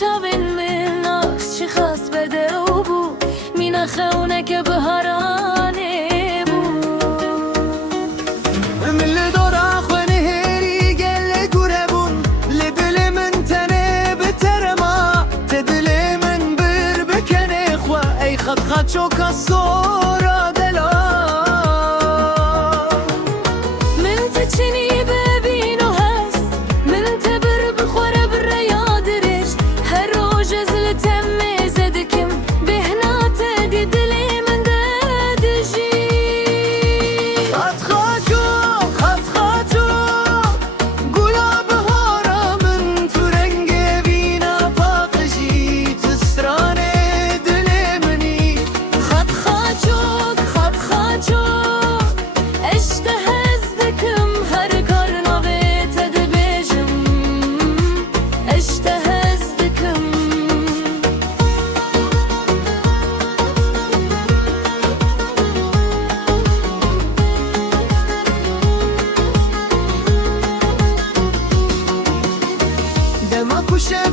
çavên min naqş çi xas bedew bû mîna xewneke biharanê bû من li dora xwe nihêrî gel lê gûr hebûn li dilê min tenê bi terema tê dilê min bir bikenê xwe ey xet xeçoka sora dela min te çinî bibîn û hest min te bir bixwere bi rêya dirêj her roj ez li te mêze dikim bêhna te dî dilê min de dijî xet xeçok gula bihara min tu rengê vîna paqijî tu stranê dilê minî xet xeçok ez te hez dikim her kar navê te dibêjim ez te hez dikim dema ku şev